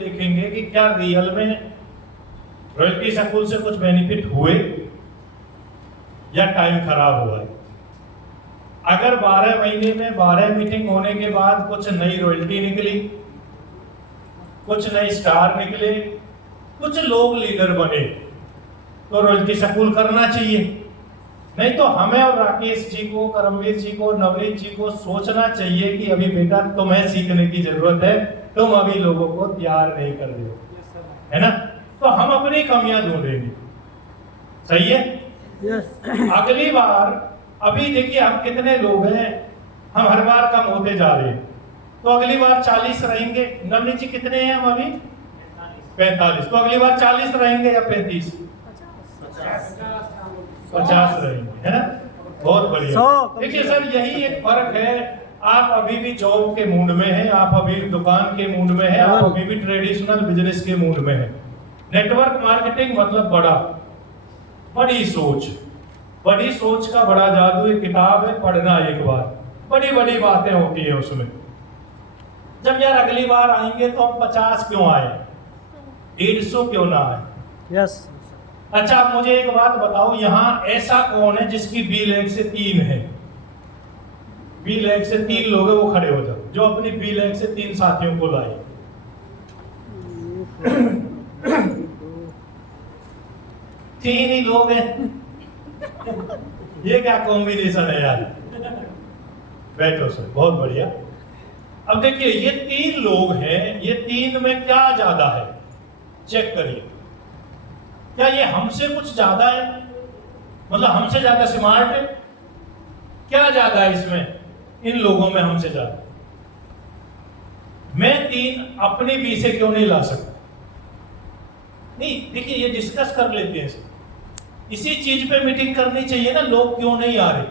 देखेंगे कि क्या रियल में रॉयल्टी स्कूल से कुछ बेनिफिट हुए या टाइम खराब हुआ है। अगर 12 महीने में 12 मीटिंग होने के बाद कुछ नई रॉयल्टी निकली, कुछ नए स्टार निकले, कुछ लोग लीडर बने, तो रॉयल्टी स्कूल करना चाहिए। नहीं तो हमें और राकेश जी को, करमवीर जी को, नवनीत जी को सोचना चाहिए कि अभी बेटा तुम्हें सीखने की जरूरत है, तुम अभी लोगों को तैयार नहीं कर रहे हो, है ना। तो हम अपनी कमियां ढूंढेंगे, सही है। अगली बार, अभी देखिए हम कितने लोग हैं, हम हर बार कम होते जा रहे हैं, तो अगली बार 40 रहेंगे। नवनीत जी कितने हैं हम अभी? 45। तो अगली बार 40 रहेंगे या 35? 50 रहेंगे, है ना। बहुत बढ़िया। देखिए सर, यही एक फर्क है। आप अभी भी जॉब के मूड में हैं, आप अभी दुकान के मूड में हैं, आप अभी भी ट्रेडिशनल बिजनेस के मूड में हैं। नेटवर्क मार्केटिंग मतलब बड़ी सोच का बड़ा जादू। एक किताब है, पढ़ना एक बार, बड़ी बड़ी बातें होती है उसमें। जब यार अगली बार आएंगे तो हम 50 क्यों आए, 150 क्यों ना आए? यस। अच्छा, आप मुझे एक बात बताओ, यहाँ ऐसा कौन है जिसकी बी लेग से 3 है? बी लेग से 3 लोग हैं, वो खड़े हो जाओ, जो अपनी बी लेग से 3 साथियों को लाए। 3 ही लोग हैं। ये क्या कॉम्बिनेशन है यार। बैठो सर, बहुत बढ़िया। अब देखिए, ये 3 लोग हैं, ये 3 में क्या ज्यादा है, चेक करिए। क्या ये हमसे कुछ ज्यादा है, मतलब हमसे ज्यादा स्मार्ट है? क्या ज्यादा है इसमें, इन लोगों में हमसे ज्यादा? मैं 3 अपने बी से क्यों नहीं ला सकता? नहीं, देखिए ये डिस्कस कर लेते हैं, इसी चीज पे मीटिंग करनी चाहिए ना। लोग क्यों नहीं आ रहे?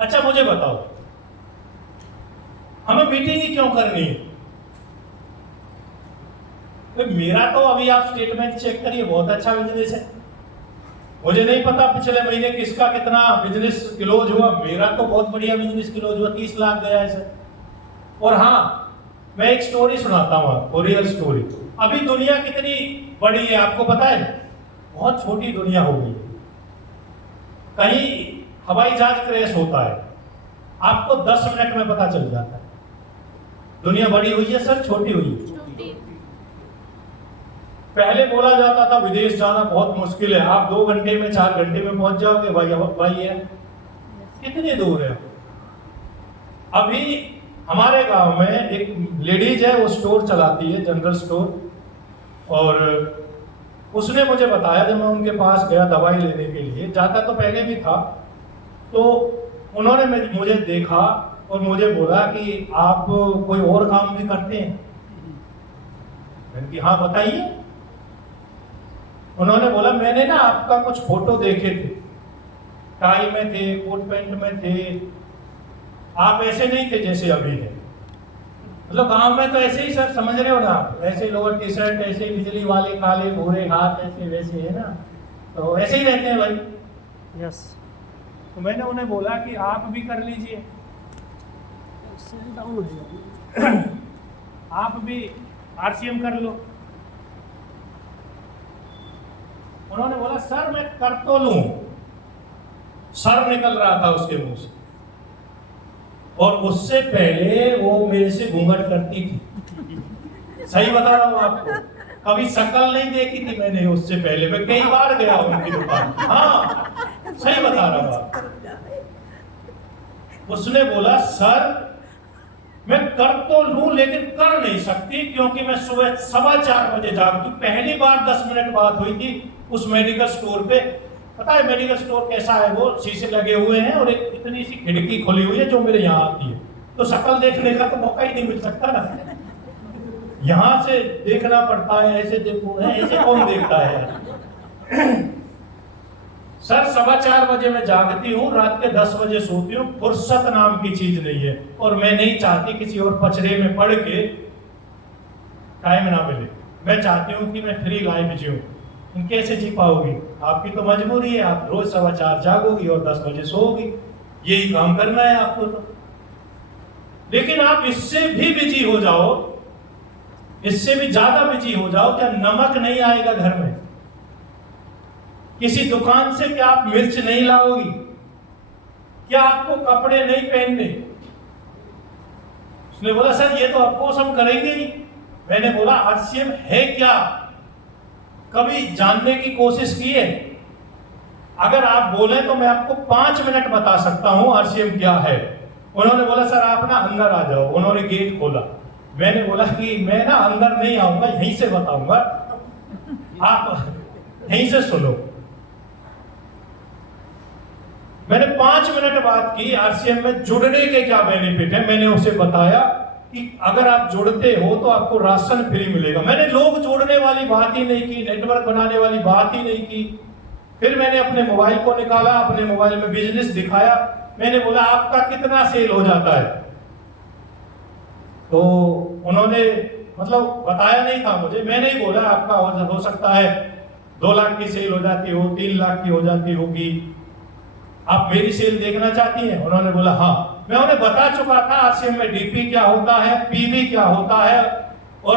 अच्छा मुझे बताओ, हमें मीटिंग ही क्यों करनी है? मेरा तो अभी आप स्टेटमेंट चेक करिए, बहुत अच्छा बिजनेस है। मुझे नहीं पता पिछले महीने किसका कितना बिजनेस क्लोज हुआ, मेरा तो बहुत बढ़िया बिजनेस क्लोज हुआ, 30 लाख गया है सर। और हाँ, मैं एक स्टोरी सुनाता हूँ आपको, रियल स्टोरी। अभी दुनिया कितनी बड़ी है आपको पता है? बहुत छोटी दुनिया हो गई। कहीं हवाई जहाज क्रैश होता है, आपको 10 मिनट में पता चल जाता है। दुनिया बड़ी हुई है सर, छोटी हुई है? पहले बोला जाता था विदेश जाना बहुत मुश्किल है, आप 2 घंटे में 4 घंटे में पहुंच जाओगे। भाई है कितनी दूर है। अभी हमारे गांव में एक लेडीज है, वो स्टोर चलाती है, जनरल स्टोर। और उसने मुझे बताया, जब मैं उनके पास गया दवाई लेने के लिए, जाता तो पहले भी था, तो उन्होंने मुझे देखा और मुझे बोला कि आप कोई और काम भी करते हैं? मैंने कहा हाँ बताइए। उन्होंने बोला मैंने ना आपका कुछ फोटो देखे थे, टाई में थे, कोट पैंट में थे, आप ऐसे नहीं थे जैसे अभी है। मतलब गांव में तो ऐसे ही सर, समझ रहे हो ना आप, ऐसे लोअर टी शर्ट, ऐसे बिजली वाले काले भूरे हाथ, ऐसे वैसे है ना, तो ऐसे ही रहते हैं भाई। यस। तो मैंने उन्हें बोला कि आप भी कर लीजिए, आप भी RCM कर लो। उन्होंने बोला सर मैं कर तो लूं, सर निकल रहा था उसके मुंह से, और उससे पहले वो मेरे से घूंघट करती थी। सही बता रहा हूं आपको, कभी शक्ल नहीं देखी थी मैंने उससे पहले। मैं कई बार गया उनकी दुकान, हाँ सही बता रहा हूं। उसने बोला सर मैं कर तो लूं लेकिन कर नहीं सकती, क्योंकि मैं सुबह 4:15 बजे जागती हूं। पहली बार 10 मिनट बात हुई थी उस मेडिकल स्टोर पे। पता है मेडिकल स्टोर कैसा है? वो शीशे लगे हुए हैं और एक इतनी सी खिड़की खुली हुई है जो मेरे यहाँ आती है, तो शक्ल देखने का तो मौका ही नहीं मिल सकता ना। यहाँ से देखना पड़ता है, ऐसे देखो है, ऐसे कौन देखता है? सर 4:15 बजे मैं जागती हूँ, रात के 10 बजे सोती हूँ। फुर्सत नाम की चीज नहीं है, और मैं नहीं चाहती किसी और पचड़े में पड़ के टाइम ना मिले। मैं चाहती हूँ कि मैं फ्री लाइफ जीऊं। कैसे जी पाओगी? आपकी तो मजबूरी है, आप रोज 4:15 जागोगी और 10 बजे सोओगी, यही काम करना है आपको तो। लेकिन आप इससे भी बिजी हो जाओ इससे भी ज्यादा बिजी हो जाओ, क्या नमक नहीं आएगा घर में? किसी दुकान से क्या आप मिर्च नहीं लाओगी? क्या आपको कपड़े नहीं पहनने? उसने बोला सर ये तो अफकोर्स हम करेंगे ही। मैंने बोला आरसीएम है क्या, कभी जानने की कोशिश की है? अगर आप बोले तो मैं आपको 5 मिनट बता सकता हूं आरसीएम क्या है। उन्होंने बोला सर आप ना अंदर आ जाओ। उन्होंने गेट खोला। मैंने बोला कि मैं ना अंदर नहीं आऊंगा, यहीं से बताऊंगा, आप यहीं से सुनो। मैंने 5 मिनट बात की आरसीएम में जुड़ने के क्या बेनिफिट है। मैंने उसे बताया कि अगर आप जुड़ते हो तो आपको राशन फ्री मिलेगा। मैंने लोग जोड़ने वाली बात ही नहीं की, नेटवर्क बनाने वाली बात ही नहीं की। फिर मैंने अपने मोबाइल को निकाला, अपने मोबाइल में बिजनेस दिखाया। मैंने बोला आपका कितना सेल हो जाता है? तो उन्होंने मतलब बताया नहीं था मुझे। मैंने ही बोला आपका हो सकता है 2 लाख की सेल हो जाती हो, 3 लाख की हो जाती होगी, आप मेरी सेल देखना चाहती हैं? उन्होंने बोला हाँ। मैं उन्हें बता चुका था आरसीएम में डीपी क्या होता है, पीवी क्या होता है और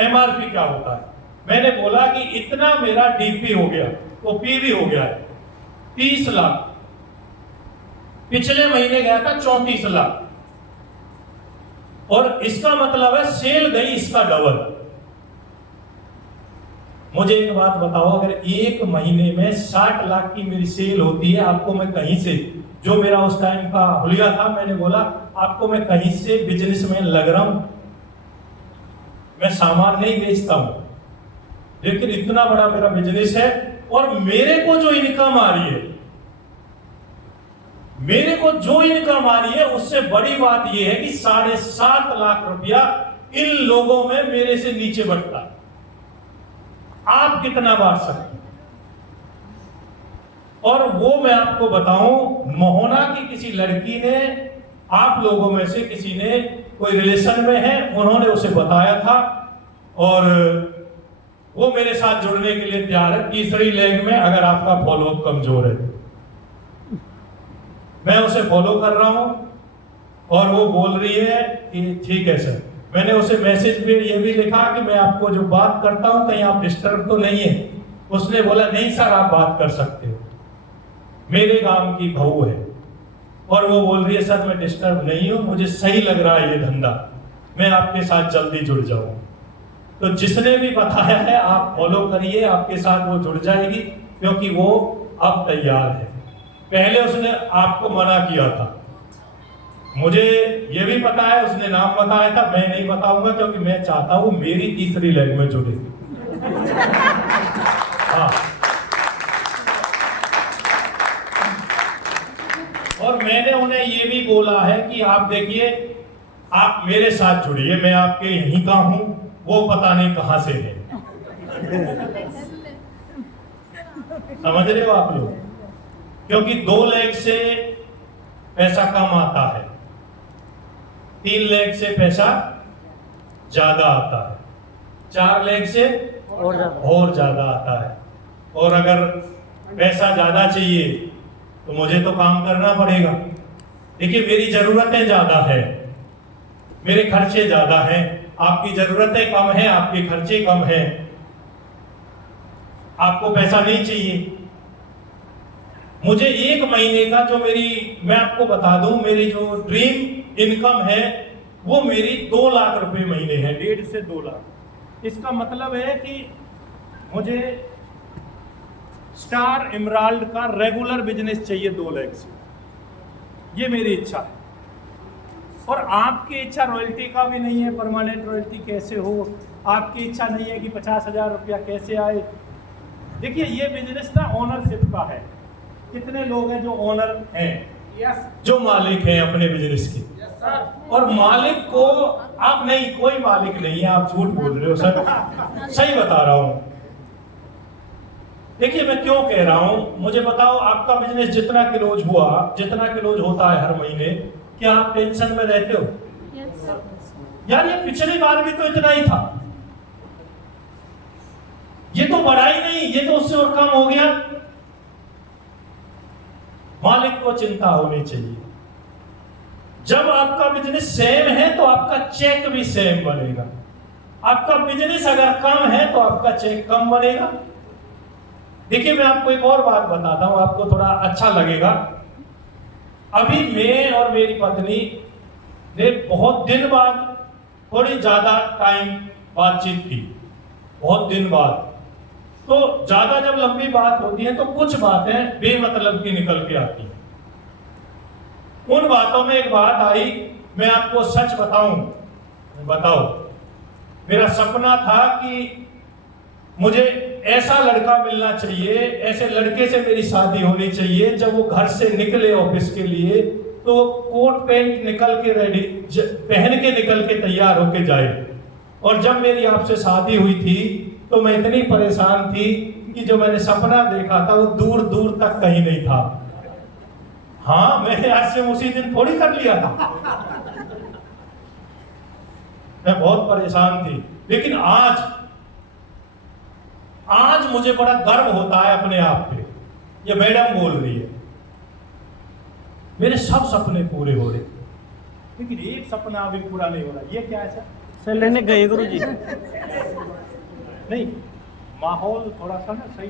एमआरपी क्या होता है। मैंने बोला कि इतना मेरा डीपी हो गया तो पीवी हो गया है 30 लाख। पिछले महीने गया था 34 लाख, और इसका मतलब है सेल गई इसका डबल। मुझे एक बात बताओ, अगर एक महीने में 60 लाख की मेरी सेल होती है, आपको मैं कहीं से, जो मेरा उस टाइम का हुलिया था, मैंने बोला आपको मैं कहीं से बिजनेस में लग रहा हूं, मैं सामान नहीं बेचता हूं, लेकिन इतना बड़ा मेरा बिजनेस है और मेरे को जो इनकम आ रही है, मेरे को जो इनकम आ रही है, उससे बड़ी बात यह है कि 7.5 लाख रुपया इन लोगों में मेरे से नीचे बढ़ता है। आप कितना बांट सकते हैं? और वो मैं आपको बताऊं, मोहना की किसी लड़की ने, आप लोगों में से किसी ने कोई रिलेशन में है, उन्होंने उसे बताया था और वो मेरे साथ जुड़ने के लिए तैयार है। तीसरी लेग में अगर आपका फॉलोअप कमजोर है, मैं उसे फॉलो कर रहा हूं और वो बोल रही है कि ठीक है सर। मैंने उसे मैसेज में ये भी लिखा कि मैं आपको जो बात करता हूं कहीं आप डिस्टर्ब तो नहीं है? उसने बोला नहीं सर आप बात कर सकते हो, मेरे गांव की बहू है। और वो बोल रही है सर मैं डिस्टर्ब नहीं हूं, मुझे सही लग रहा है ये धंधा, मैं आपके साथ जल्दी जुड़ जाऊंगा। तो जिसने भी बताया है आप फॉलो करिए, आपके साथ वो जुड़ जाएगी, क्योंकि वो अब तैयार है। पहले उसने आपको मना किया था, मुझे ये भी पता है, उसने नाम बताया था, मैं नहीं बताऊंगा क्योंकि मैं चाहता हूं मेरी तीसरी लेग में जुड़े। हाँ, और मैंने उन्हें ये भी बोला है कि आप देखिए, आप मेरे साथ जुड़िए, मैं आपके यहीं का हूं, वो पता नहीं कहां से है। समझ रहे हो आप लोग? क्योंकि 2 लेग से पैसा कम आता है, 3 लेग से पैसा ज्यादा आता है, 4 लेग से और ज्यादा आता है। और अगर पैसा ज्यादा चाहिए तो मुझे तो काम करना पड़ेगा। देखिए मेरी जरूरतें ज्यादा है, मेरे खर्चे ज्यादा हैं, आपकी जरूरतें कम है, आपके खर्चे कम है, आपको पैसा नहीं चाहिए। मुझे 1 महीने का जो मैं आपको बता दूं, मेरी जो ड्रीम इनकम है वो मेरी 2 लाख रुपए महीने है, 1.5 से 2 लाख। इसका मतलब है कि मुझे स्टार एमराल्ड का रेगुलर बिजनेस चाहिए 2 लाख से, ये मेरी इच्छा है। और आपकी इच्छा रॉयल्टी का भी नहीं है, परमानेंट रॉयल्टी कैसे हो, आपकी इच्छा नहीं है कि 50,000 रुपया कैसे आए। देखिए ये बिजनेस ना ओनरशिप का है। कितने लोग हैं जो ओनर हैं? यस, जो मालिक हैं अपने बिजनेस के। Yes sir. और मालिक को आप नहीं, कोई मालिक नहीं है, आप झूठ बोल रहे हो सर, सही बता रहा हूं। देखिए मैं क्यों कह रहा हूं, मुझे बताओ आपका बिजनेस जितना क्लोज हुआ, जितना क्लोज होता है हर महीने, क्या आप टेंशन में रहते हो? Yes sir. यार ये पिछली बार भी तो इतना ही था, ये तो बढ़ा ही नहीं, ये तो उससे और कम हो गया। मालिक को चिंता होनी चाहिए। जब आपका बिजनेस सेम है तो आपका चेक भी सेम बनेगा, आपका बिजनेस अगर कम है तो आपका चेक कम बनेगा। देखिए मैं आपको एक और बात बताता हूं, आपको थोड़ा अच्छा लगेगा। अभी मैं और मेरी पत्नी ने बहुत दिन बाद, थोड़ी ज्यादा टाइम बातचीत की, बहुत दिन बाद। तो ज्यादा जब लंबी बात होती है तो कुछ बातें बेमतलब की निकल के आती हैं। उन बातों में एक बात आई, मैं आपको सच बताओ, मेरा सपना था कि मुझे ऐसा लड़का मिलना चाहिए, ऐसे लड़के से मेरी शादी होनी चाहिए, जब वो घर से निकले ऑफिस के लिए तो कोट पैंट निकल के रेडी पहन के निकल के तैयार होके जाए। और जब मेरी आपसे शादी हुई थी तो मैं इतनी परेशान थी कि जो मैंने सपना देखा था वो दूर दूर तक कहीं नहीं था। हाँ, मैंने आज से उसी दिन थोड़ी कर लिया था, मैं बहुत परेशान थी। लेकिन आज मुझे बड़ा गर्व होता है अपने आप पे। ये मैडम बोल रही है, मेरे सब सपने पूरे हो रहे, लेकिन एक सपना अभी पूरा नहीं हो रहा। ये क्या है सर लेने गए गुरु जी। नहीं, माहौल थोड़ा सा ना सही